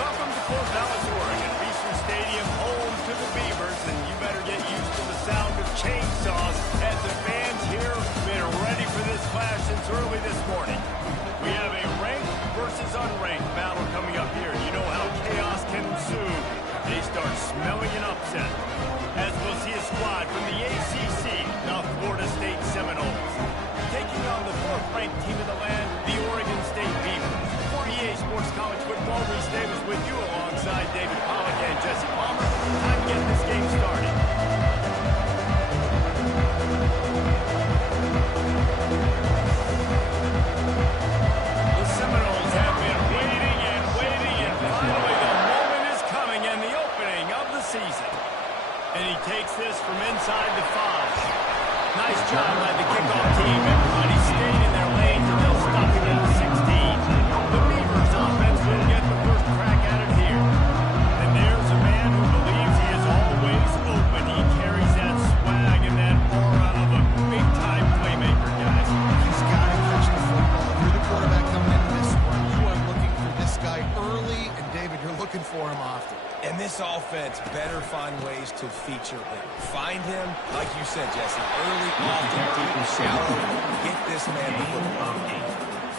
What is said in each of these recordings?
Welcome to Corvallis, Oregon, Beasley Stadium, home to the Beavers, and you better get used to the sound of chainsaws as the fans here have been ready for this clash since early this morning. We have a ranked versus unranked battle coming up here. You know how chaos can ensue. They start smelling an upset, as we'll see a squad from the ACC, the Florida State Seminoles, taking on the fourth-ranked team in the land, the Oregon State Beavers. For EA Sports College Football, Reese Davis with you alongside David Pollack and Jesse Palmer. Time to get this game started. The Seminoles have been waiting and waiting, and finally the moment is coming and the opening of the season. And he takes this from inside the 5. Nice job by the kickoff team. Everybody stayed in their lanes and they'll stop it at the 16. The Beavers offense will get the first crack at it here. And there's a man who believes he is always open. He carries that swag and that aura of a big-time playmaker, guys. He's got to catch the football. If you're the quarterback coming into this one, you are looking for this guy early, and David, you're looking for him often. And this offense better find ways to feature him. Find him, like you said, Jesse, early, often, deep, and shallow. Get this man the football.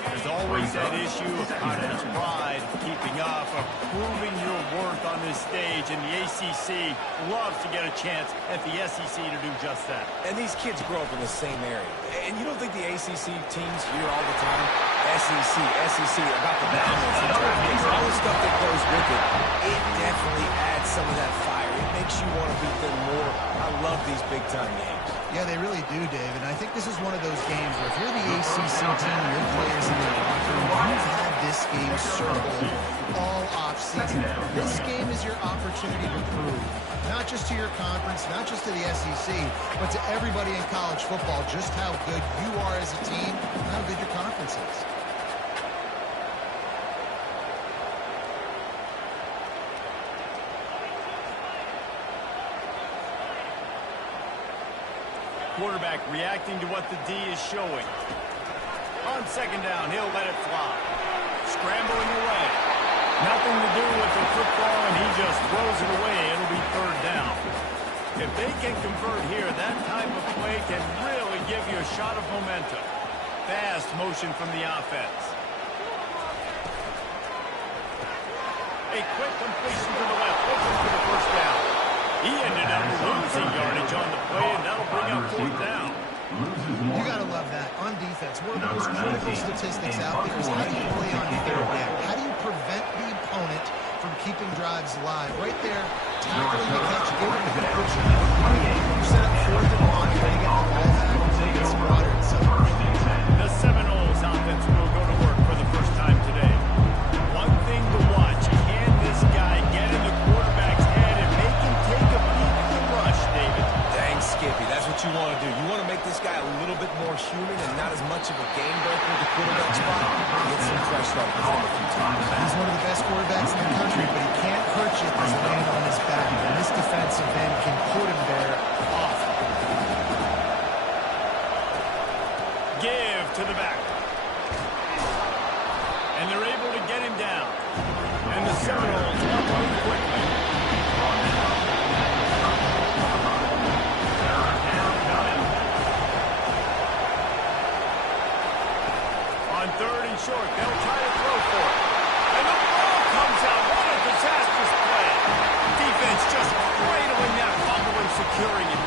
There's always that issue of confidence, pride, keeping up, of proving your worth on this stage, and the ACC loves to get a chance at the SEC to do just that. And these kids grow up in the same area. And you don't think the ACC teams hear all the time, SEC, about the balance and traffic, all the stuff that goes with it, it definitely adds some of that fire. It makes you want to beat them more. I love these big-time games. Yeah, they really do, Dave. And I think this is one of those games where if you're the ACC team, your players in their locker room, you've had this game circled all offseason. This game is your opportunity to prove, not just to your conference, not just to the SEC, but to everybody in college football, just how good you are as a team and how good your conference is. Quarterback reacting to what the D is showing. On second down, he'll let it fly. Scrambling away. Nothing to do with the football, and he just throws it away. It'll be third down. If they can convert here, that type of play can really give you a shot of momentum. Fast motion from the offense. A quick completion to the left. Looking for the first down. He ended up losing yardage on the play, and that'll bring up fourth down. You got to love that. On defense, one of the most critical statistics out there is how do you play on third down? How do you prevent the opponent from keeping drives alive? Right there, tackling the catch, giving the conversion. You set up fourth and one, try to get the ball back. It's modern. The Seminoles offense will go to work for the first time today. One thing to watch, can this guy get in the quarterback's head and make him take a peek at the rush, David? Dang, Skippy, that's what you want to do. You want to make this guy a little bit more human and not as much of a game breaker at the quarterback spot. Get some pressure on him a few times. He's one of the best quarterbacks in the country, but he can't hurt you if he's laying on his back. And this defensive end can put him there off. Give to the back. And they're able to get him down. And the Seminoles up move quickly. On third and short, they'll try to throw for it. And the ball comes out. What a disastrous play. Defense just cradling that fumble and securing it.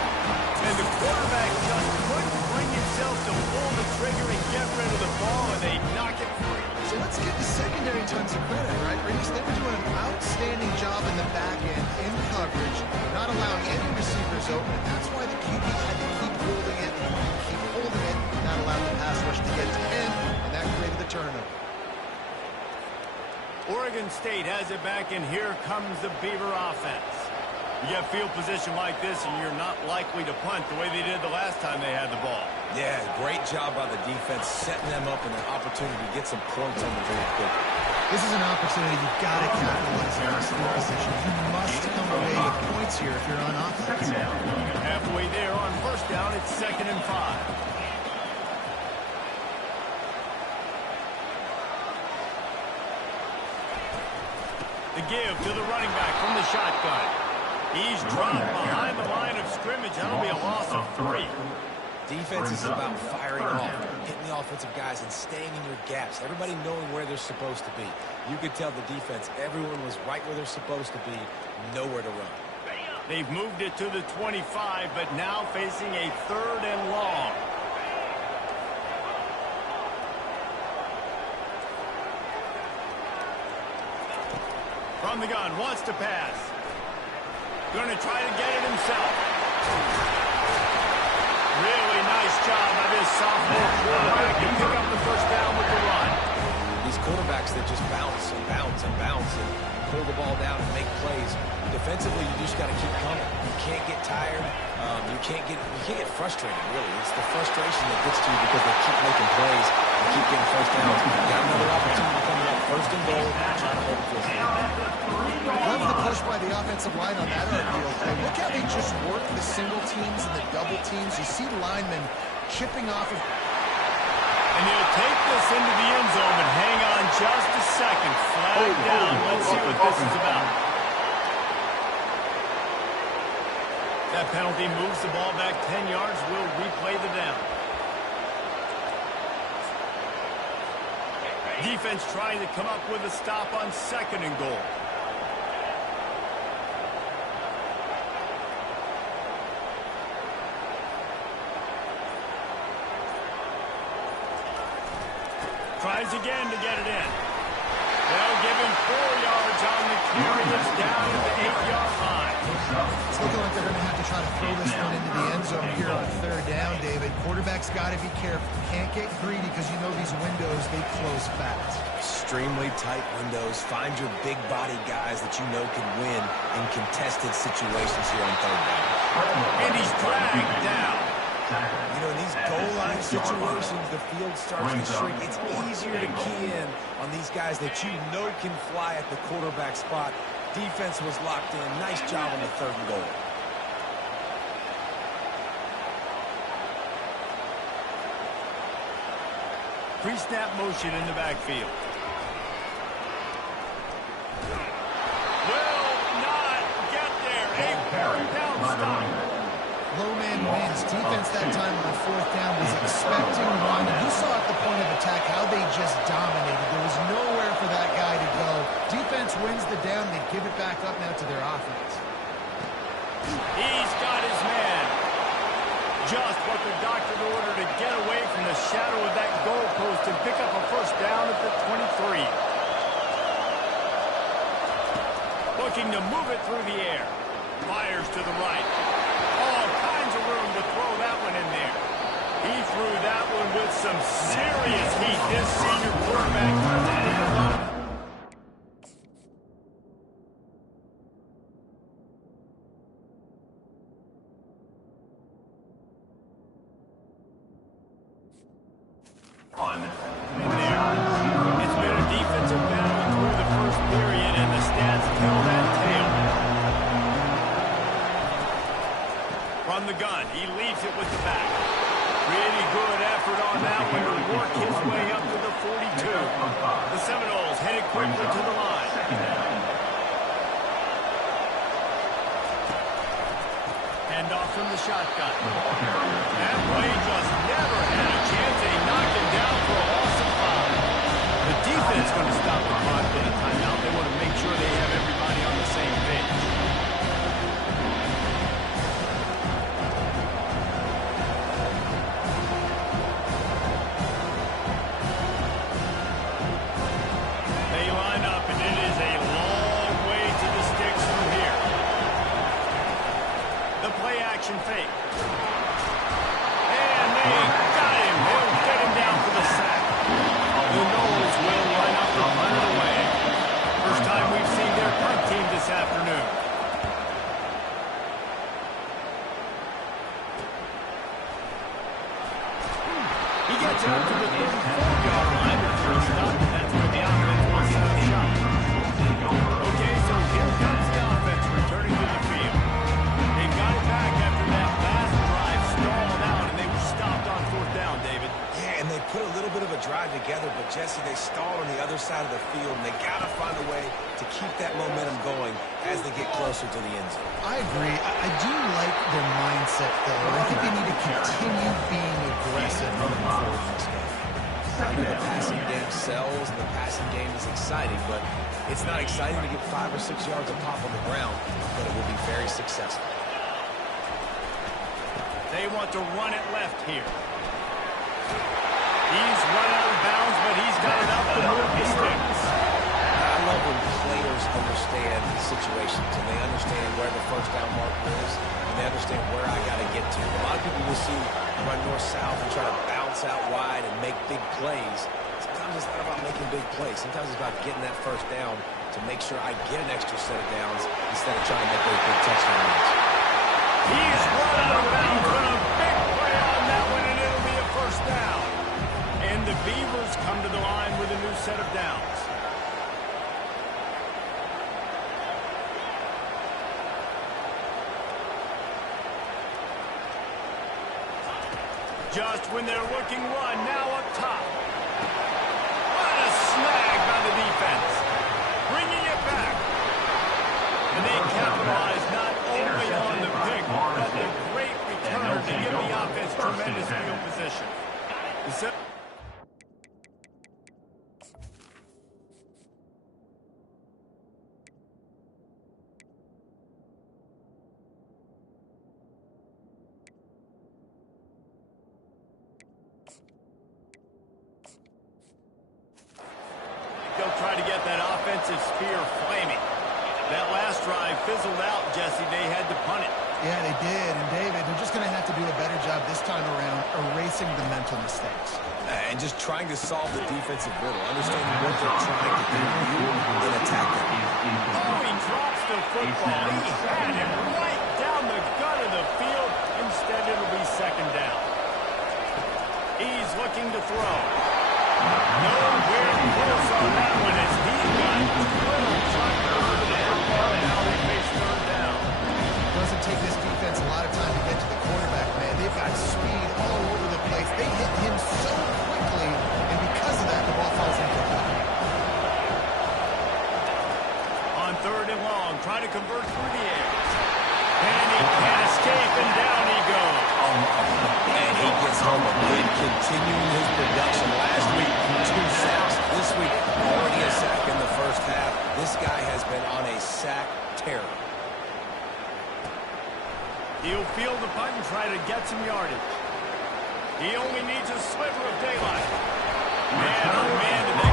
And the quarterback just couldn't bring himself to pull the trigger and get rid of the ball, and they knock it free. So let's give the secondary tons of credit, right, Reese? They were doing an outstanding job in the back end, in coverage, not allowing any receivers open. And that's why the QB had to keep holding it, not allow the pass rush to get to him, and that created the turnover. Oregon State has it back, and here comes the Beaver offense. You get field position like this, and you're not likely to punt the way they did the last time they had the ball. Yeah, great job by the defense, setting them up in an opportunity to get some points on the board quick. This is an opportunity you've got to capitalize on this field position. You must come away with points here if you're on offense. Halfway there on first down, it's 2nd and 5. The give to the running back from the shotgun. He's dropped behind the line of scrimmage. That'll be a loss of 3. Defense is about firing off, hitting the offensive guys, and staying in your gaps. Everybody knowing where they're supposed to be. You could tell the defense, everyone was right where they're supposed to be, nowhere to run. They've moved it to the 25, but now facing a 3rd and long. From the gun, wants to pass. Going to try to get it himself. Really nice job by this sophomore quarterback to pick up the first down with the run. These quarterbacks that just bounce and bounce and bounce and pull the ball down and make plays. Defensively, you just got to keep coming. You can't get tired. You can't get frustrated, really. It's the frustration that gets to you because they keep making plays. They keep getting first downs. Got another opportunity coming up. 1st and goal. Trying to hold it for a field. Love the push by the offensive line on that RPO play. Look how they just work the single teams and the double teams. You see linemen chipping off of... And he'll take this into the end zone, but hang on just a second. Flag down. Let's see what this is about. That penalty moves the ball back 10 yards. We'll replay the down. Defense trying to come up with a stop on 2nd and goal. Tries again to get it in. They'll give him 4 yards on the carry. It's down at the 8-yard line. It's looking like they're going to have to try to throw this one into the end zone here on 3rd down, David. Quarterback's got to be careful. Can't get greedy because you know these windows, they close fast. Extremely tight windows. Find your big body guys that you know can win in contested situations here on 3rd down. And he's dragged down. You know, in these goal line situations, the field starts to shrink. It's easier to key in on these guys that you know can fly at the quarterback spot. Defense was locked in. Nice job on the 3rd and goal. Pre-snap motion in the backfield. Will not get there. A 4th down stop. Low man wins. Defense that time on the 4th down was expecting one. And you saw at the point of attack how they just dominated. There was nowhere for that guy to go. Defense wins the down. They give it back up now to their offense. He's got his man. Just what the doctor ordered to get away from the shadow of that goalpost and pick up a first down at the 23. Looking to move it through the air. Fires to the right. All kinds of room to throw that one in there. He threw that one with some serious heat. This senior quarterback. It's been a defensive battle through the 1st period, and the stats tell that tale. From the gun, he leaves it with the back. Really good effort on that one to work his way up to the 42. The Seminoles headed quickly to the line. Handoff from the shotgun. That play just never had a chance, and he knocked him down for a loss of 5. The defense going to stop the clock with a timeout. They want to make sure they have everybody on the same page. They line up, and it is a long way to the sticks from here. The play action fake. And they got him. They'll get him down for the sack. The Noles will line up to punt it away. First time we've seen their punt team this afternoon. He gets out to the 34-yard line before he stopped, and that's where the offense will set up shop. Okay, so here comes the offense returning to the field. They got it back after that last drive stalled out, and they were stopped on 4th down, David. Yeah, and they put a little bit of a drive together, but Jesse, they stalled on the other side of the field, and they got to find a way to keep that momentum going as they get closer to the end zone. I agree. I do like their mindset, though. I think they need to continue being aggressive moving forward this game. The passing game sells, and the passing game is exciting, but it's not exciting to get 5 or 6 yards of pop on the ground, but it will be very successful. They want to run it left here. He's run out of bounds, but he's got enough to move the sticks. I love when players understand situations, and they understand where the first down marker is, and they understand where I got to get to. A lot of people will see run north-south and try to bounce out wide and make big plays. Sometimes it's not about making big plays. Sometimes it's about getting that first down to make sure I get an extra set of downs instead of trying to make those big touchdown runs. He's run out of bounds, but a big play on that one, and it'll be a first down. And the Beavers come to the line with a new set of downs. Just when they're looking run, now up top. What a snag by the defense. Bringing it back. And they capitalize not only on the pick, but the great return to give the offense tremendous field position. They'll try to get that offensive spear flaming. That last drive fizzled out, Jesse. They had to punt it. Yeah, they did. And, David, they're just going to have to do a better job this time around erasing the mental mistakes. And just trying to solve the defensive riddle, understanding what they're trying to do and attack them. Oh, he drops the football. He had it right down the gut of the field. Instead, it'll be second down. He's looking to throw. Nowhere close on that one as he got drilled trying to move the football, and now they face third down. It doesn't take this defense a lot of time to get to the quarterback, man. They've got speed all over the place. They hit him so quickly, and because of that, the ball falls incomplete. On third and long, trying to convert through the air. And he can't escape, and down he goes. And he gets home again, continuing his production. Last week, 2 sacks. This week, already a sack in the first half. This guy has been on a sack tear. He'll field the punt and try to get some yardage. He only needs a sliver of daylight. Man, oh man, did they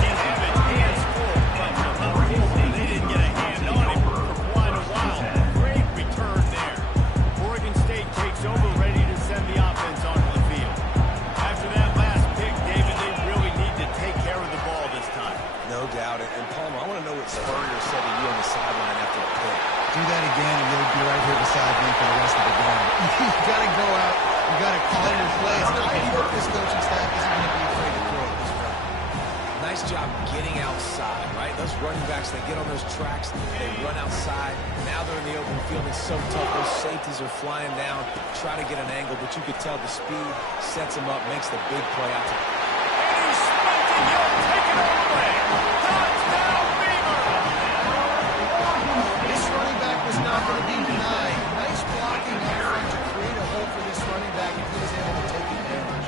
can't have it hands full. But they didn't get a hand on him for quite a while. Great return there. Oregon State takes over, ready to send the offense onto the field. After that last pick, David, they really need to take care of the ball this time. No doubt. And Palmer, I want to know what Spurrier said to you on the sideline after the pick. Do that again, and you'll be right here beside me for the rest of the game. You got to go out. You got to call your plays. I hope this coaching staff isn't going to be afraid to throw it this way. Nice job getting outside, right? Those running backs, they get on those tracks, they run outside. Now they're in the open field. It's so tough. Those safeties are flying down, try to get an angle, but you could tell the speed sets him up, makes the big play out there. And he's sprinting. He'll take it all the way. Touchdown, Beaver! This running back was not going to be denied. Nice blocking up front to create a hole for this running back, and he was able to take advantage.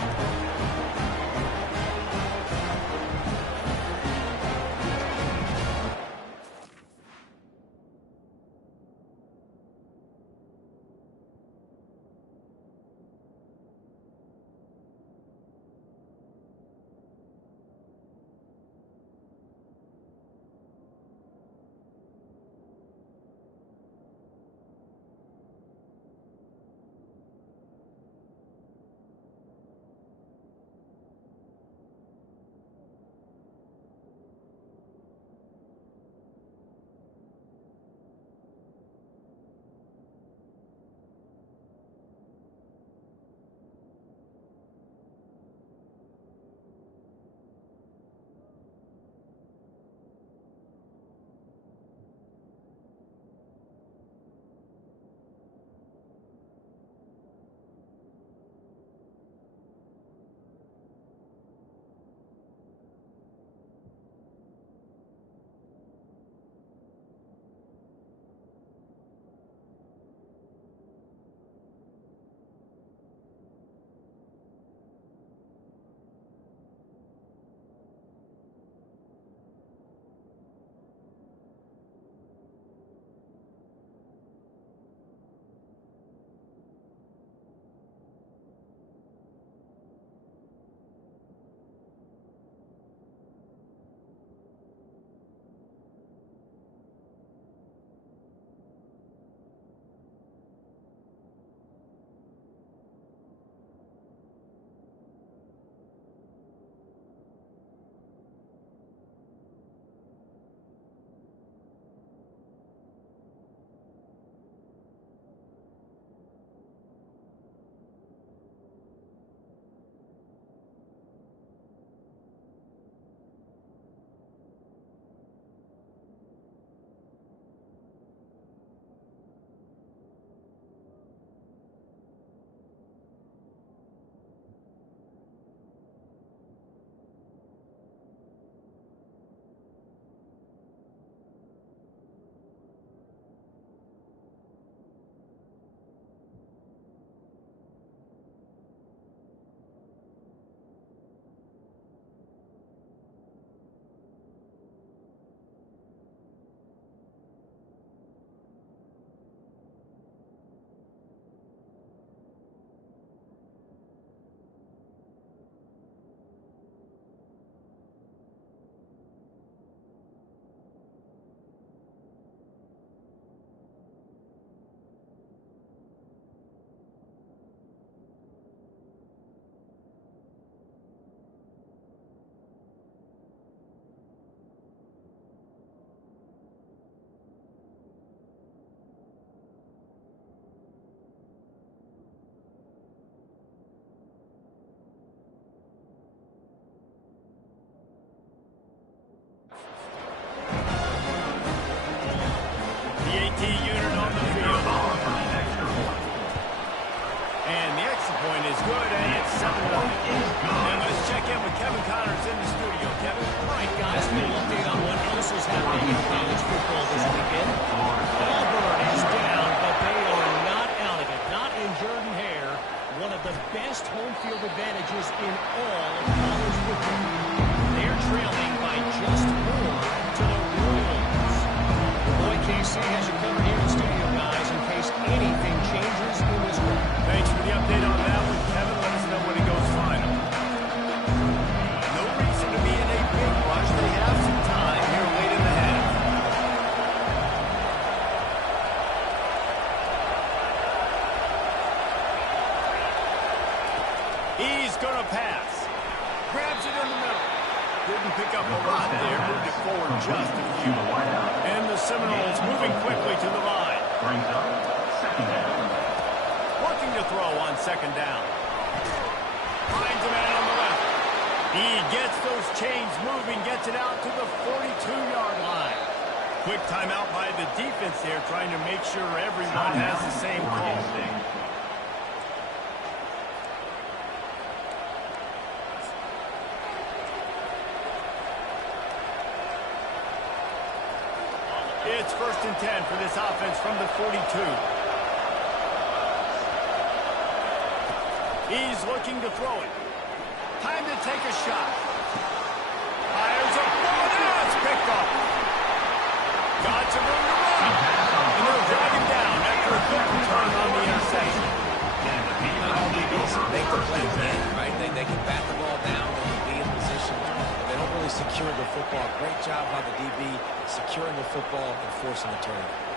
PAT unit on the field. And the extra point is good, and it's 7-0. And let's check in with Kevin Connors in the studio. Kevin? All right, guys, a little update on what else is happening in college football this weekend. Auburn is down, but they are not out of it. Not in Jordan Hare, one of the best home field advantages in all of college football. They're trailing by just 4 to the Royals. Boy, KC has you covered here in the studio, guys, in case anything changes in this one. Thanks for the update on that one, Kevin. Let us know when it goes final. No reason to be in a big rush. They have some time here late in the half. He's going to pass. Grabs it in the middle. Didn't pick up a lot there. Moved it forward just a few. And the Seminoles moving quickly to the line. Brings up second down. Working to throw on second down. Finds a man on the left. He gets those chains moving, gets it out to the 42-yard line. Quick timeout by the defense there, trying to make sure everyone has the same call. It's 1st and 10 for this offense from the 42. He's looking to throw it. Time to take a shot. Fires a ball. Now it's picked up. Got some room to run. And they'll drag him down after a good return on the interception. All DBs make the play again, right? They can bat the ball down. They can be in position. They don't really secure the football. Great job by the DB securing the football and forcing the turnover.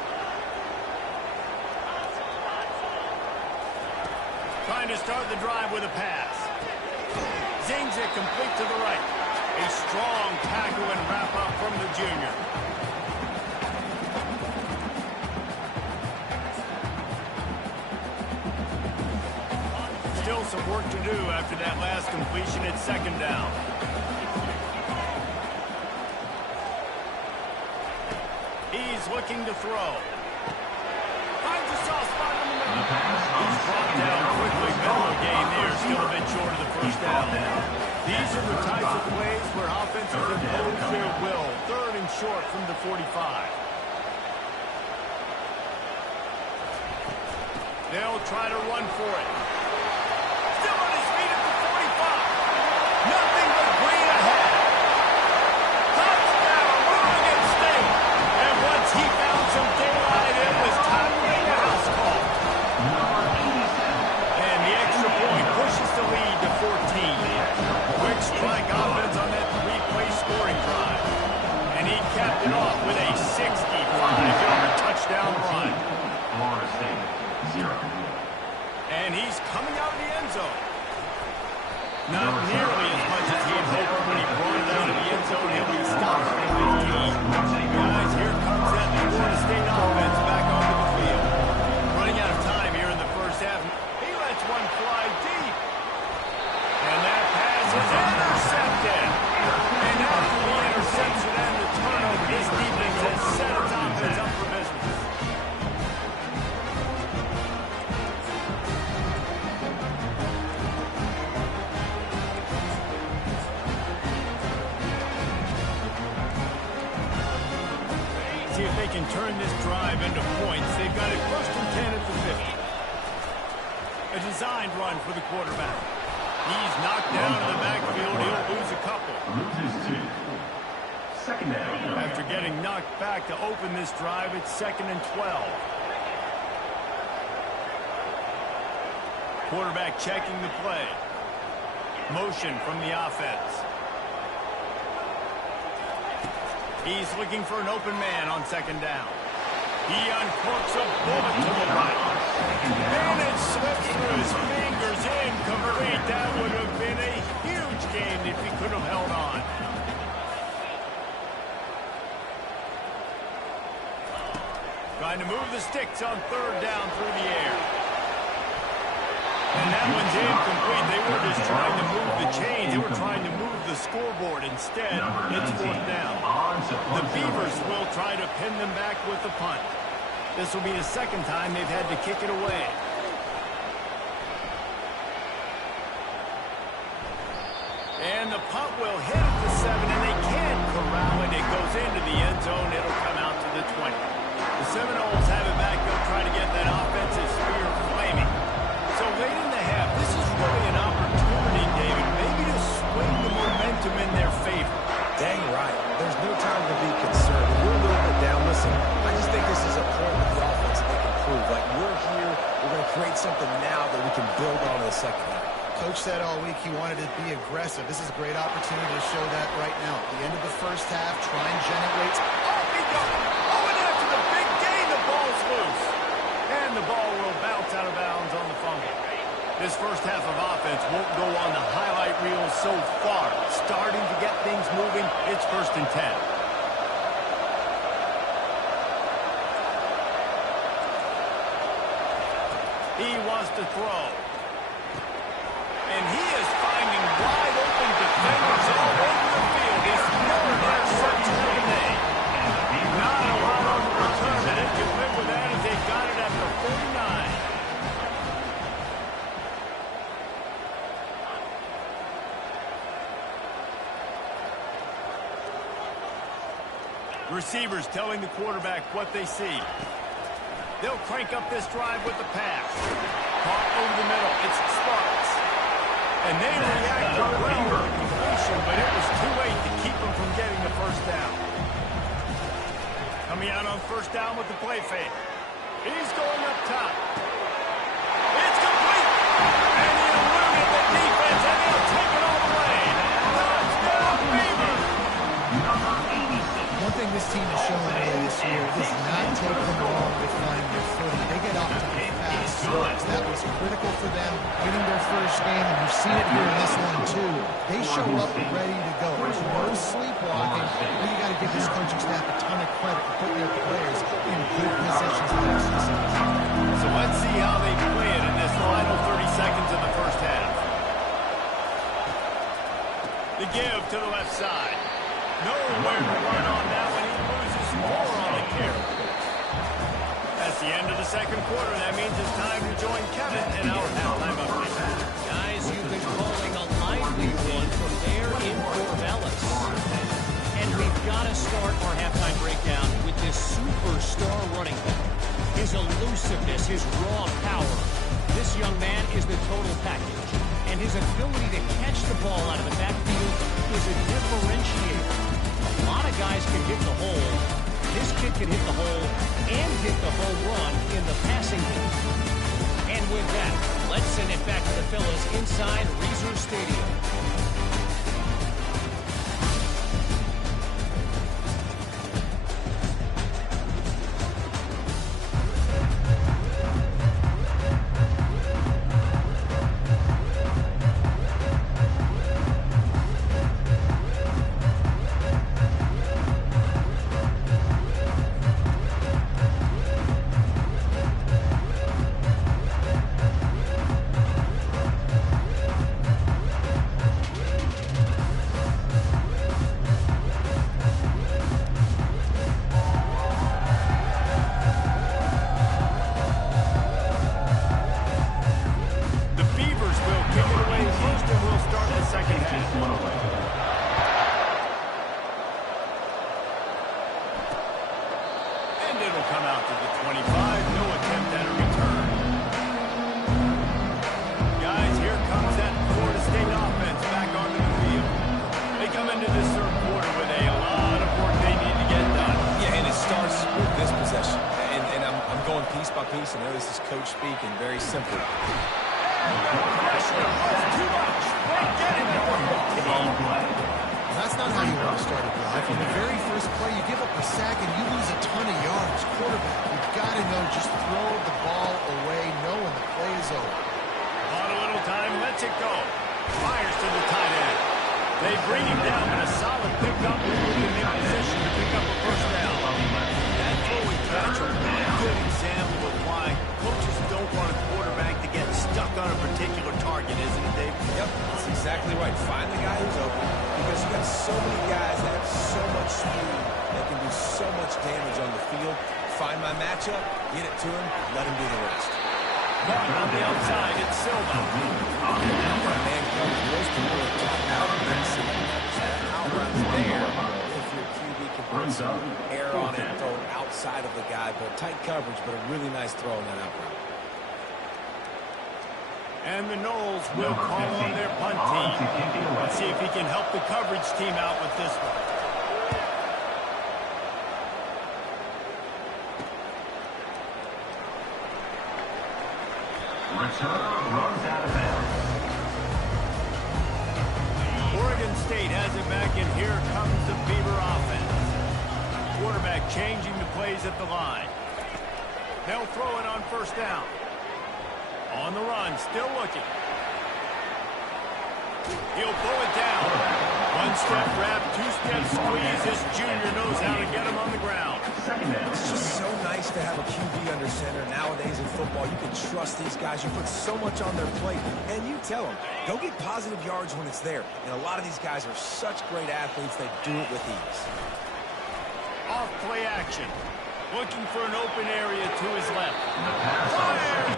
Trying to start the drive with a pass. Zings it complete to the right. A strong tackle and wrap up from the junior. Still some work to do after that last completion at second down. He's looking to throw. Finds a soft spot in the middle. He's brought down quickly. Middle game there. Still a bit short of the first down. These are the types of plays where offenses impose their will. 3rd and short from the 45. They'll try to run for it. Still on his feet at the 45. Nothing but green ahead. Touchdown, Oregon State. And once he found some daylight, it was time to make a house call. And the extra point pushes the lead to 14. Quick strike offense on that 3-play scoring drive. And he capped it off with a 65-yard touchdown run. Florida State, 0. And he's coming out of the end zone. Not nearly as much as he had hoped when he brought it out of the end zone. He'll be stopped at 15. Guys, here comes that Florida State offense back onto the field. Running out of time here in the first half. He lets one fly deep. And that pass is intercepted. And after the interception and the turnover, this defense has set its offense up for business. See if they can turn this drive into points. They've got it 1st and 10 at the 50. A designed run for the quarterback. He's knocked down in the backfield. He'll lose a couple. Loses 2. Second down. After getting knocked back to open this drive, it's 2nd and 12. Quarterback checking the play. Motion from the offense. He's looking for an open man on second down. He uncorks a bullet to the right. And it slips through his fingers, incomplete. That would have been a huge gain if he could have held on. Trying to move the sticks on 3rd down through the air. And that one's incomplete. They were just trying to move the chains. They were trying to move the scoreboard. Instead, it's 4th down. The Beavers will try to pin them back with the punt. This will be the second time they've had to kick it away. And the punt will hit at the 7, and they can't corral it. It goes into the end zone. It'll come out to the 20. The Seminoles have it back. They'll try to get that offensive spear flaming. So late in the half, this is really an opportunity, David, maybe to swing the momentum in their favor. Dang right. There's no time to be concerned. We're a little bit down. Listen, I just think this is a point with the offense that they can prove. Like, we're here. We're going to create something now that we can build on in the second half. Coach said all week he wanted to be aggressive. This is a great opportunity to show that right now. At the end of the first half, try and generate. Oh, he got it. Oh, and after the big gain, the ball's loose. And the ball will bounce out of bounds on the fumble. This first half of offense won't go on the highlight reel so far. Starting to get things moving. It's 1st and 10. He wants to throw. And he is finding wide open defenders all over the field. He's never had such a good day. Not a lot on the return, and they can live with that as they got it at the 49. Receivers telling the quarterback what they see. They'll crank up this drive with the pass. Caught over the middle. It's Sparks. And they reacted well with the completion, but it was too late to keep them from getting the first down. Coming out on first down with the play fake. He's going up top. It's complete. And he eluded the defense, and he'll take it all the way. Touchdown, Beavers. One thing this team has shown earlier this year is not take them long to find their footing. They get off to a fast start. That was critical for them winning their first game, and you've seen it here in this one too. They show up ready to go. There's no sleepwalking. You got to give this coaching staff a ton of credit for putting their players in good positions for their success. So let's see how they play it in this final 30 seconds of the first half. The give to the left side. Nowhere to run on that one. He loses more on the carry. That's the end of the second quarter. That means it's time to join Kevin in our halftime update. Guys, you've been calling a lively one from there in Corvallis. And we've got to start our halftime breakdown with this superstar running back. His elusiveness, his raw power. This young man is the total package. And his ability to catch the ball out of the backfield is a differentiator. A lot of guys can hit the hole. This kid can hit the hole and hit the home run in the passing game. And with that, let's send it back to the fellas inside Reser Stadium. piece, and this is coach speaking, very simple. That's not how you want to start a drive. From the very first play, you give up a sack and you lose a ton of yards. Quarterback, you've got to know, just throw the ball away, knowing the play is over. On a little time, lets it go. Fires to the tight end. They bring him down in a solid pickup, and put him in position to pick up a first down. That throw and catch a really good example of why coaches don't want a quarterback to get stuck on a particular target, isn't it, Dave? Yep, that's exactly right. Find the guy who's open, because you got so many guys that have so much speed that can do so much damage on the field. Find my big-time matchup, get it to him, let him do the rest. On the outside, it's Silva. Man comes, most people are talking out runs there. If your QB can put some air on it, throw it outside of the guy, but tight coverage, but a really nice throw on that out route. And the Knowles will call on their punt team. Let's see if he can help the coverage team out with this one. Return runs out of bounds. Oregon State has it back, and here comes the Beaver offense. Quarterback changing the plays at the line. They'll throw it on first down. On the run, still looking. He'll pull it down. One-step wrap, two-step squeeze. This junior knows how to get him on the ground. It's just so nice to have a QB under center. Nowadays in football, you can trust these guys. You put so much on their plate, and you tell them, go get positive yards when it's there. And a lot of these guys are such great athletes, they do it with ease. Off play action. Looking for an open area to his left. Fire!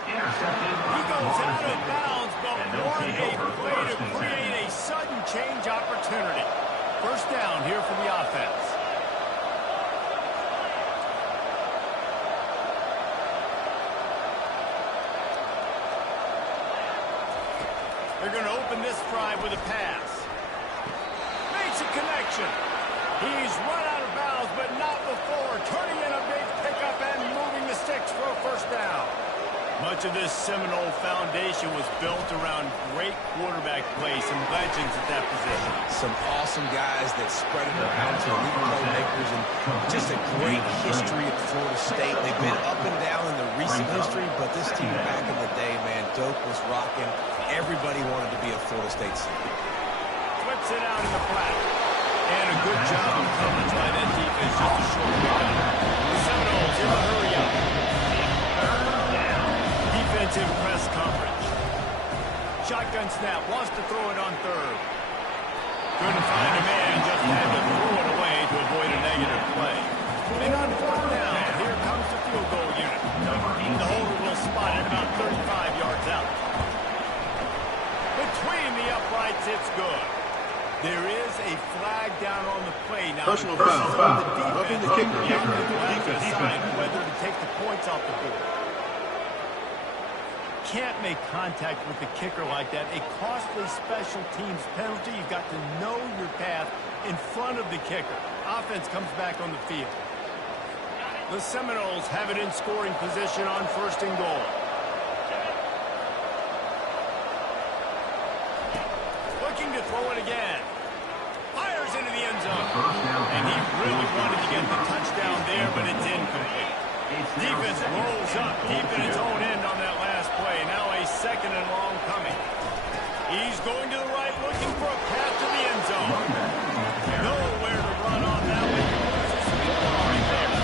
He goes out of bounds, but what a play to create a sudden change opportunity. First down here for the offense. They're going to open this drive with a pass. Makes a connection. He's run out of bounds, but not before. Turning in a big pickup and moving the sticks for a first down. Much of this Seminole foundation was built around great quarterback play, some legends at that position. Some awesome guys that spread it around to elite playmakers, and just a great history at Florida State. They've been up and down in the recent history, but this team back in the day, man, Doak was rocking. Everybody wanted to be a Florida State senior. Flips it out in the flat. And a good job of coverage by that defense. Just a short pickup. The Seminoles in the hurry up. Defensive press coverage. Shotgun snap. Wants to throw it on third. Couldn't find a man. Just had to throw it away to avoid a negative play. And on fourth down, here comes the field goal unit. The holder will spot it about 35 yards out. Between the uprights, it's good. There is a flag down on the play. Now, personal foul. Roughing the kicker. Defense decide whether to take the points off the board. Can't make contact with the kicker like that. A costly special teams penalty. You've got to know your path in front of the kicker. Offense comes back on the field. The Seminoles have it in scoring position on first and goal. Looking to throw it again. Fires into the end zone. And he really wanted to get the touchdown there, but it's incomplete. Defense rolls up deep in its own end on that last play. Now a second and long coming. He's going to the right, looking for a path to the end zone. Nowhere to run on that one. Right there.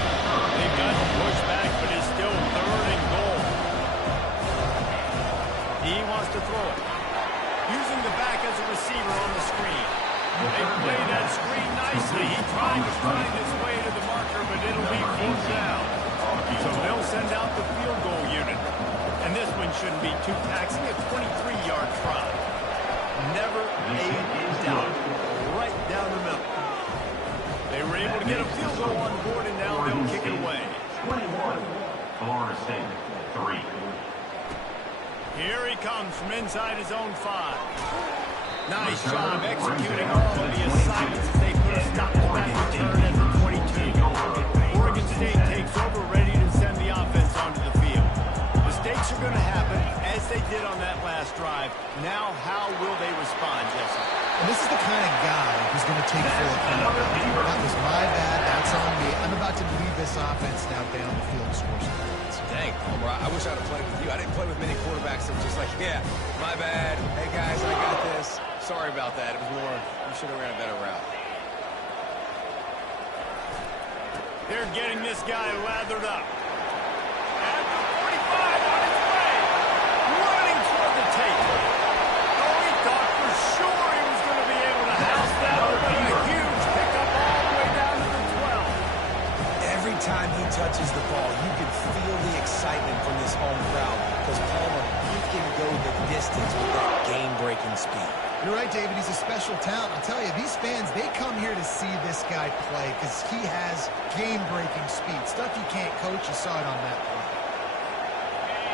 They've got to push back, but it's still third and goal. He wants to throw it. Using the back as a receiver on the screen. They play that screen nicely. He tried to find his way to the marker, but it'll be fourth down. So they'll send out the field goal unit. And this one shouldn't be too taxing. A 23-yard try. Never a doubt. Right down the middle. They were able to get a field goal on board, and now they'll kick it away. 21, Florida State, 3. Here he comes from inside his own 5. Nice job executing all of the assignments as they put a stop to that return at the 22. Oregon State takes over, ready to send the offense onto the field. Mistakes are going to happen, as they did on that last drive. Now, how will they respond, Jesse? And this is the kind of guy who's going to take full accountability. That was my bad. That's on me. I'm about to lead this offense now down the field to score some points. Dang, Homer, I wish I'd have played with you. I didn't play with many quarterbacks that were just like, yeah, my bad. Hey, guys, I got this. Sorry about that. It was more, you should have ran a better route. They're getting this guy lathered up. At the 45 on his way. Running toward the tape. time he touches the ball, you can feel the excitement from this home crowd because Palmer, he can go the distance with that game-breaking speed. You're right, David. He's a special talent. I'll tell you, these fans, they come here to see this guy play because he has game-breaking speed. Stuff you can't coach. You saw it on that play.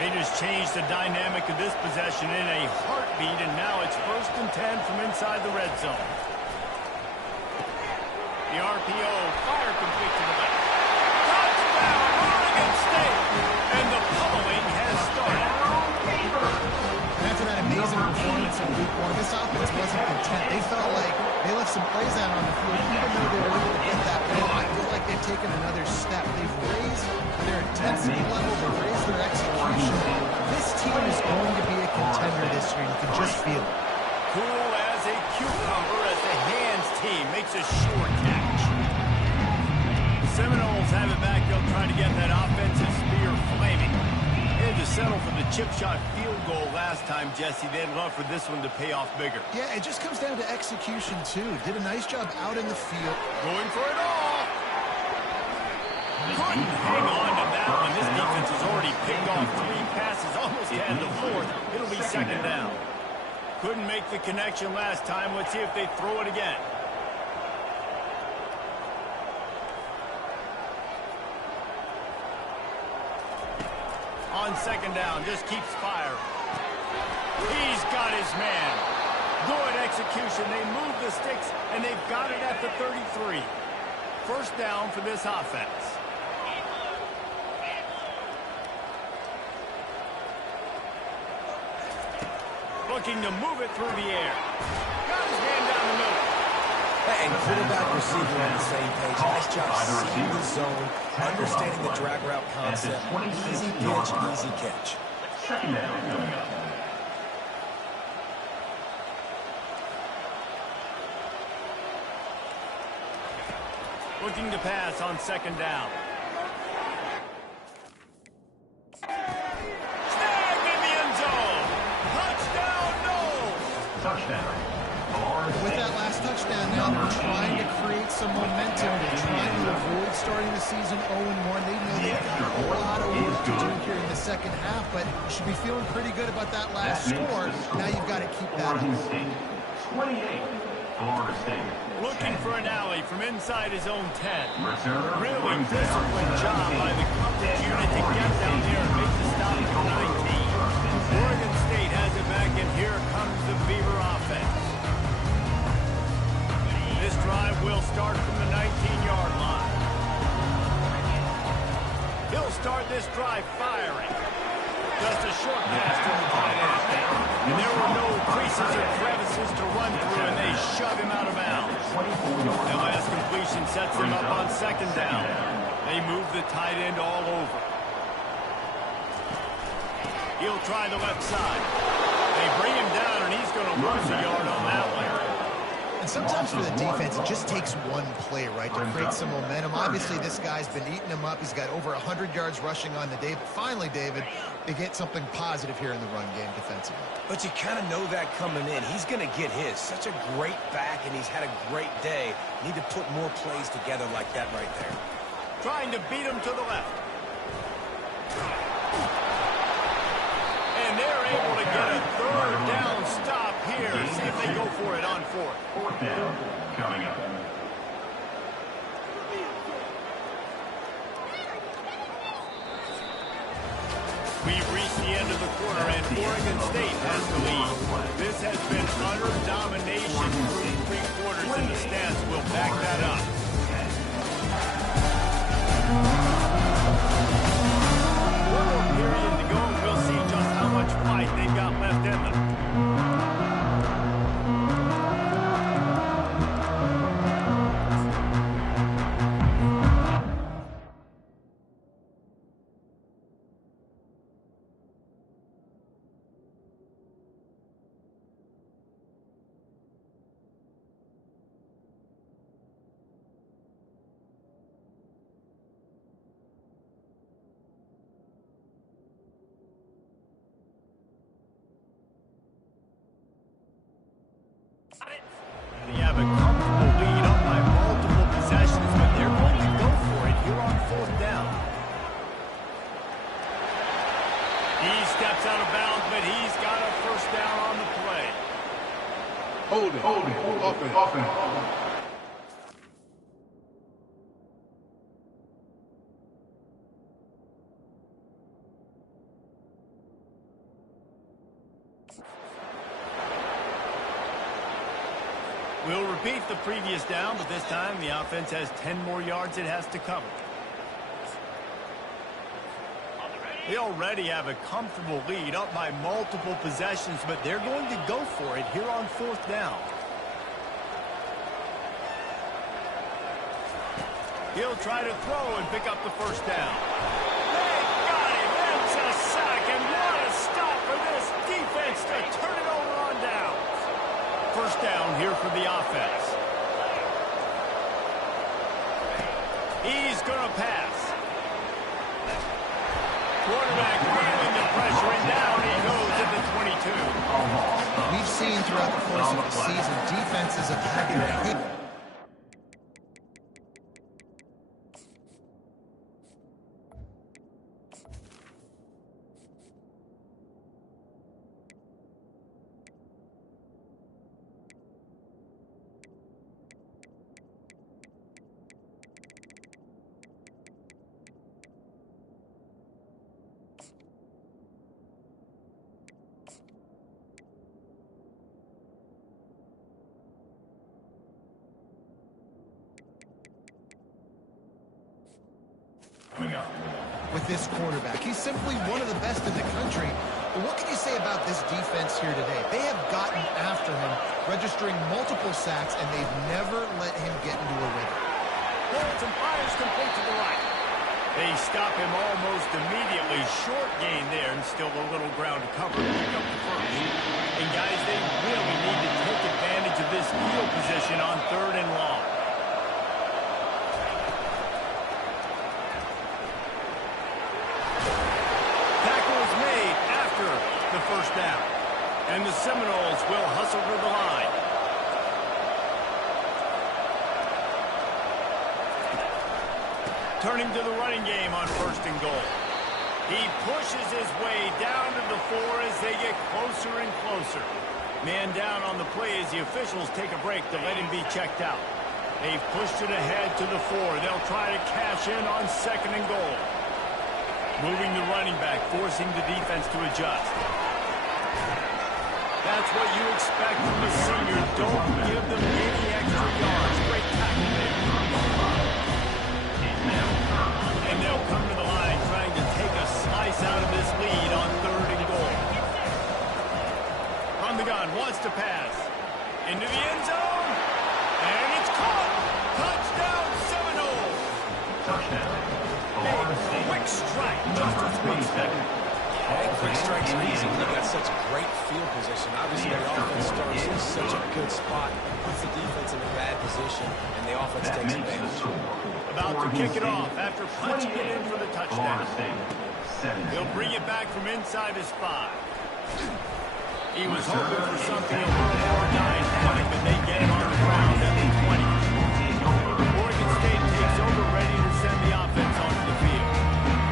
They just changed the dynamic of this possession in a heartbeat, and now it's 1st and 10 from inside the red zone. The RPO, fire complete to the left. Touchdown, Oregon State! And the pummeling has started. And after that amazing performance in week 1, this offense wasn't content. They felt like they left some plays out on the field, even though they were able to get that win. I feel like they've taken another step. They've raised their intensity level. They've raised their execution. This team is going to be a contender this year. You can just feel it. Cool as a cucumber as the hands team makes a sure catch. The Seminoles have it back. They'll try to get that offensive spear flaming. They had to settle for the chip shot field goal last time, Jesse. They'd love for this one to pay off bigger. Yeah, it just comes down to execution, too. Did a nice job out in the field. Going for it all. Couldn't hang on to that one. This defense has already picked off 3 passes, almost had the 4th. It'll be 2nd down. Couldn't make the connection last time. Let's see if they throw it again. On 2nd down, just keeps firing. He's got his man. Good execution. They move the sticks, and they've got it at the 33. 1st down for this offense. Looking to move it through the air. Got his man down the middle. And quarterback receiver on the same page. Nice job seeing the zone, understanding the drag route concept. Easy pitch, easy catch. 2nd down coming up. Looking to pass on 2nd down. Snagged in the end zone. Touchdown, no! Touchdown. With that last touchdown now, they're trying to create some momentum. They're trying to avoid starting the season 0-1. They know they've got a lot of work to do here in the 2nd half, but you should be feeling pretty good about that last score. Now you've got to keep that up. 28, Florida State. Looking for an alley from inside his own 10. Returner Really brings down disciplined job by the coverage unit to get down here and make the stop from 19. Oregon State has it back, and here comes the Beaver offense. This drive will start from the 19-yard line. He'll start this drive firing. Just a short pass to the tight end. And there were no creases or crevices to run through, and they shove him out of bounds. That last completion sets them up on 2nd down. They move the tight end all over. He'll try the left side. They bring him down, and he's going to lose a yard on that one. And sometimes for the defense, it just takes one play, right, to create some momentum. Obviously, this guy's been eating them up. He's got over 100 yards rushing on the day. But finally, David, they get something positive here in the run game defensively. But you kind of know that coming in. He's going to get his. Such a great back, and he's had a great day. Need to put more plays together like that right there. Trying to beat him to the left. And they're able to get a 3rd down stop here. See if they go for it on 4th. 4th down coming up. We've reached the end of the quarter, and Oregon State has the lead. This has been utter domination through 3 quarters, and the stats will back that up. One more period to go, and we'll see just how much fight they've got left in them. steps out of bounds, but he's got a first down on the play. Hold it. Offense. We'll repeat the previous down, but this time the offense has 10 more yards it has to cover. They already have a comfortable lead, up by multiple possessions, but they're going to go for it here on fourth down. He'll try to throw and pick up the first down. They got him. It's a sack, and what a stop for this defense to turn it over on down. First down here for the offense. He's going to pass. Quarterback feeling the pressure, and down he goes at the 22. We've seen throughout the course of the season, defenses have had their hit. With this quarterback, he's simply one of the best in the country. But what can you say about this defense here today? They have gotten after him, registering multiple sacks, and they've never let him get into a rhythm. Holds and fires complete to the right. They stop him almost immediately. Short gain there, and still a little ground to cover to pick up the first. And guys, they really need to take advantage of this field position on third and long. The first down. And the Seminoles will hustle to the line. Turning to the running game on first and goal. He pushes his way down to the 4 as they get closer and closer. Man down on the play as the officials take a break to let him be checked out. They've pushed it ahead to the 4. They'll try to cash in on second and goal. Moving the running back, forcing the defense to adjust. That's what you expect from a senior. Don't give them any extra yards. Great tackle there. And they'll come to the line trying to take a slice out of this lead on third and goal. On the gun, wants to pass. Into the end zone. And it's caught. Touchdown, Seminoles. Touchdown. Quick strike, just as we expected. Hey, quick strikes are easy. You got such great field position. Obviously, the offense starts in such a good spot, puts the defense in a bad position, and the offense takes advantage. About to kick it off after punching it in for the touchdown. He'll bring it back from inside his 5. He was hoping for something a little more dynamic, but they get him on the ground at the 20. Oregon State takes over, ready to send the offense onto the field.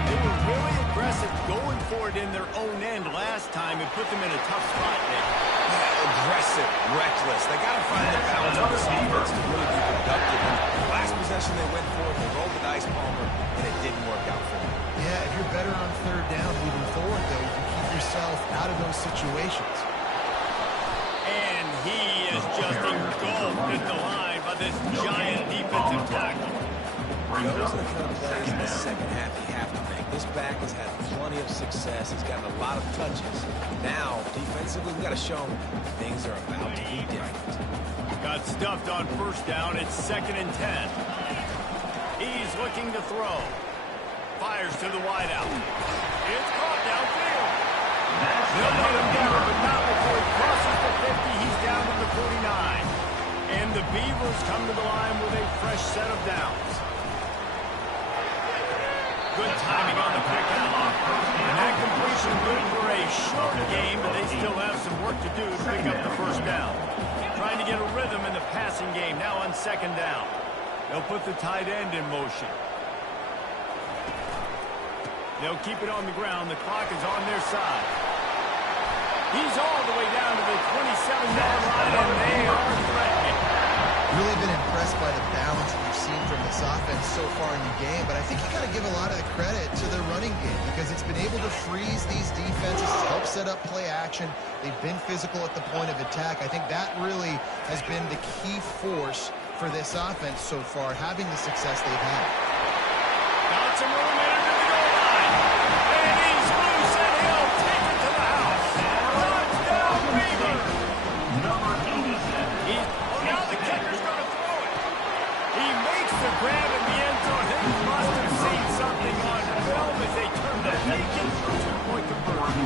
They were really aggressive going for it in their own end last time and put them in a tough spot, Nick. Yeah, aggressive, reckless. They got to find their balance on this defense to really be productive. And last possession they went for it, they rolled the dice, Palmer, and it didn't work out for them. Yeah, if you're better on third down moving forward, though, you can keep yourself out of those situations. And he is just engulfed at the line by this giant defensive tackle. Those are the kind of plays in the second half you have to make. This back has had plenty of success. He's gotten a lot of touches. Now, defensively, we've got to show him things are about to be different. Got stuffed on first down. It's 2nd and 10. He's looking to throw. Fires to the wideout. It's caught downfield. They'll let him down, but not before he crosses the 50. He's down to the 49. And the Beavers come to the line with a fresh set of downs. Good timing on the pick out. And that completion good for a short game, but they still have some work to do to pick up the first down. Trying to get a rhythm in the passing game now on 2nd down. They'll put the tight end in motion. They'll keep it on the ground. The clock is on their side. He's all the way down to the 27-yard line, and they are threatening. Really been impressed by the balance that you've seen from this offense so far in the game, but I think you got to give a lot of the credit to their running game because it's been able to freeze these defenses, help set up play action. They've been physical at the point of attack. I think that really has been the key force for this offense so far, having the success they've had. Got some room into the goal line. And he's loose, and he'll take it to the house. Touchdown, baby. Number 87. Now the kicker's going to throw it. He makes the grab in the end zone. They must have seen something on film as they turn the naked two-point conversion.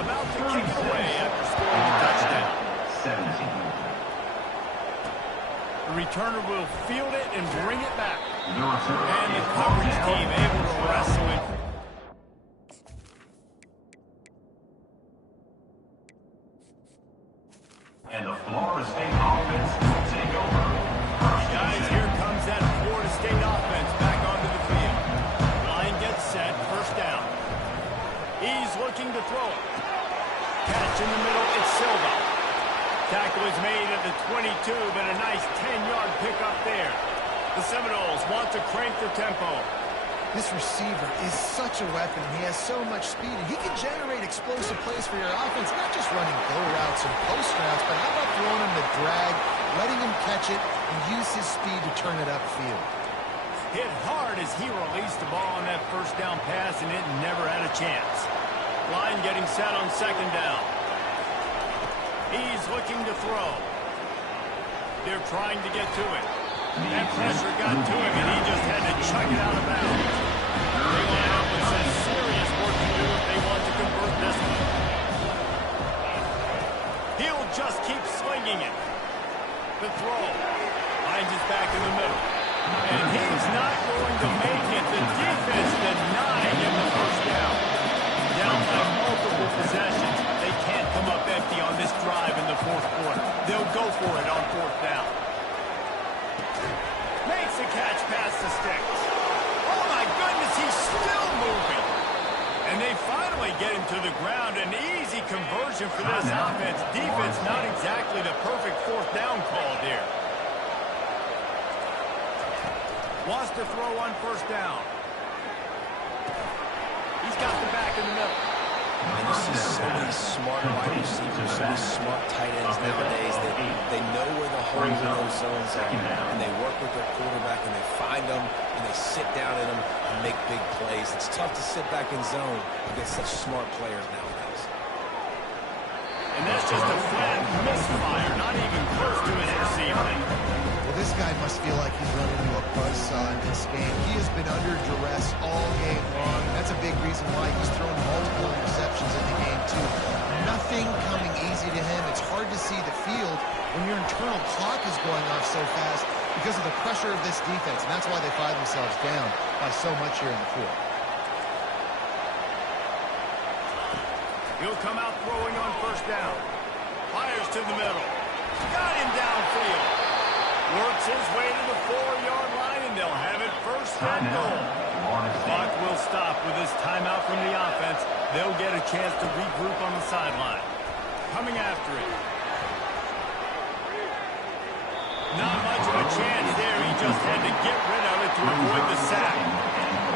About to kick it away after scoring a touchdown. 17. The returner will field it and bring it back. The return And the is coverage down. team able to wrestle it. And the Florida State offense will take over. Guys, here comes that Florida State offense back onto the field. Line gets set, first down. He's looking to throw it. Catch in the middle, it's Silva. Tackle is made at the 22, but a nice 10-yard pickup there. The Seminoles want to crank the tempo. This receiver is such a weapon. He has so much speed, and he can generate explosive plays for your offense, not just running go routes and post routes, but how about throwing him the drag, letting him catch it, and use his speed to turn it upfield. Hit hard as he released the ball on that first down pass, and it never had a chance. Line getting set on second down. He's looking to throw. They're trying to get to it. That pressure got to him, and he just had to chuck it out of bounds. They line up with some serious work to do if they want to convert this one. He'll just keep slinging it. The throw. Finds his back in the middle. And he's not going to make it. The defense denying him the first down. Down by multiple possessions. They can't come up empty on this drive in the fourth quarter. They'll go for it on fourth down. Makes the catch past the sticks. Oh my goodness, he's still moving. And they finally get him to the ground. An easy conversion for this offense. Defense not exactly the perfect fourth down call here. Wants to throw on first down. He's got the back in the middle. And you see so many smart wide receivers, so many smart tight ends nowadays that they know where the holes in those zones are, and they work with their quarterback, and they find them, and they sit down in them and make big plays. It's tough to sit back in zone against such smart players nowadays. And that's just a flat misfire, not even close to his receiver. Well, this guy must feel like he's running into a buzzsaw in this game. He has been under duress all game long, and that's a big reason why he's thrown multiple interceptions in the game, too. Nothing coming easy to him. It's hard to see the field when your internal clock is going off so fast because of the pressure of this defense, and that's why they find themselves down by so much here in the fourth. He'll come out throwing on first down. Fires to the middle. Got him downfield. Works his way to the 4-yard line, and they'll have it first and goal. Clock will stop with this timeout from the offense. They'll get a chance to regroup on the sideline. Coming after it. Not much of a chance there. He just had to get rid of it to avoid the sack.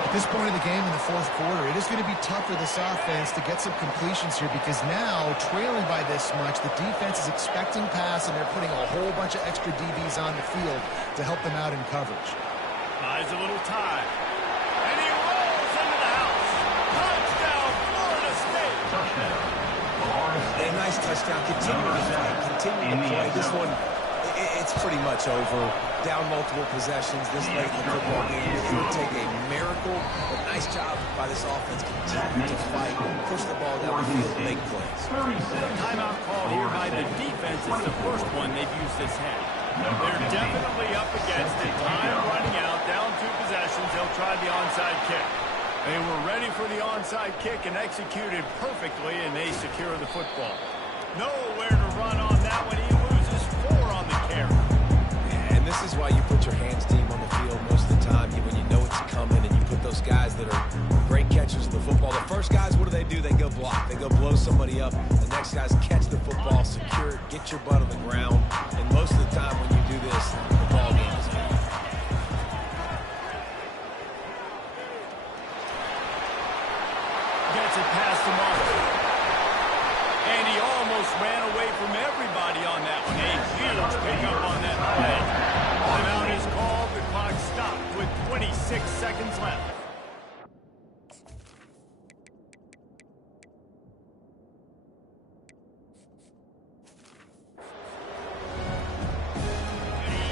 At this point in the game in the fourth quarter, it is going to be tough for this offense to get some completions here because now, trailing by this much, the defense is expecting pass, and they're putting a whole bunch of extra DBs on the field to help them out in coverage. Buys a little time. And he rolls into the house. Touchdown, Florida State. A nice touchdown. Continue to fight. Continue to play. This one, it's pretty much over. Down multiple possessions this late in the football game. It would take a miracle, but nice job by this offense. Continue to fight, push the ball down the field, make plays. Timeout call here by the defense is the first one they've used this half. They're definitely up against it. Time running out, down 2 possessions. They'll try the onside kick. They were ready for the onside kick and executed perfectly, and they secure the football. Nowhere to run on that one. He loses 4 on the carry. And this is why you put your hands team on the field most of the time when you know it's coming, and you put those guys that are great catchers of the football they do, they go block. They go blow somebody up. The next guys catch the football, secure it, get your butt on the ground. And most of the time when you do this, the ball game is over. Gets it past the mark. And he almost ran away from everybody on that one. A huge pickup on that play. Timeout is called. The clock stopped with 26 seconds left.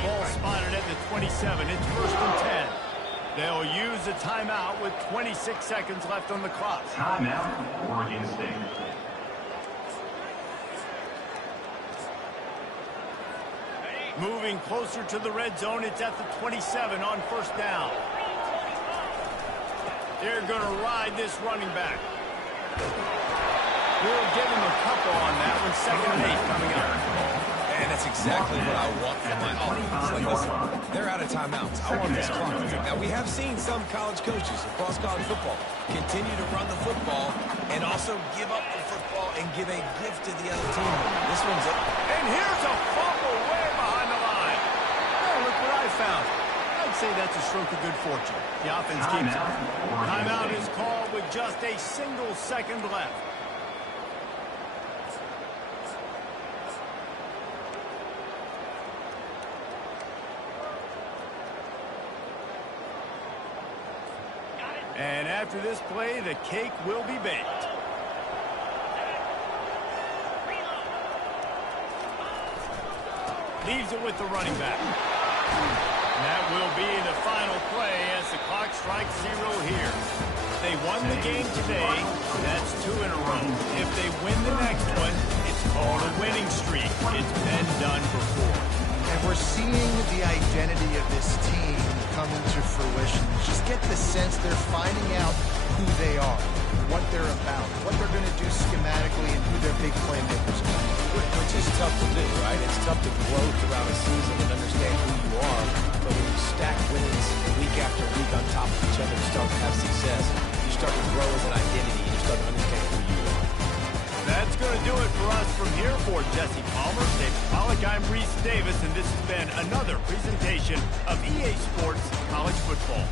Ball spotted at the 27. It's 1st and 10. They'll use a timeout with 26 seconds left on the clock. Timeout, Oregon State. Moving closer to the red zone, it's at the 27 on 1st down. They're going to ride this running back. We'll give him a couple on that one. 2nd and 8 coming up. And that's exactly what I want from my offense. Like, listen, they're out of timeouts. I want this clock to tick. Now, we have seen some college coaches across college football continue to run the football and also give up the football and give a gift to the other team. This one's up. And here's a fumble way behind the line. Hey, look what I found. I'd say that's a stroke of good fortune. The offense keeps it. Timeout is called with just a single second left. And after this play, the cake will be baked. Leaves it with the running back. And that will be the final play as the clock strikes 0 here. They won the game today. That's 2 in a row. If they win the next one, it's called a winning streak. It's been done before. And we're seeing the identity of this team come into fruition. Just get the sense they're finding out who they are, what they're about, what they're going to do schematically, and who their big playmakers are. Which is tough to do, right? It's tough to grow throughout a season and understand who you are. But when you stack wins week after week on top of each other, you start to have success. You start to grow as an identity. You start to understand who you are. That's going to do it for us from here. For Jesse Palmer, Dave Pollock, I'm Reese Davis, and this has been another presentation of EA Sports College Football.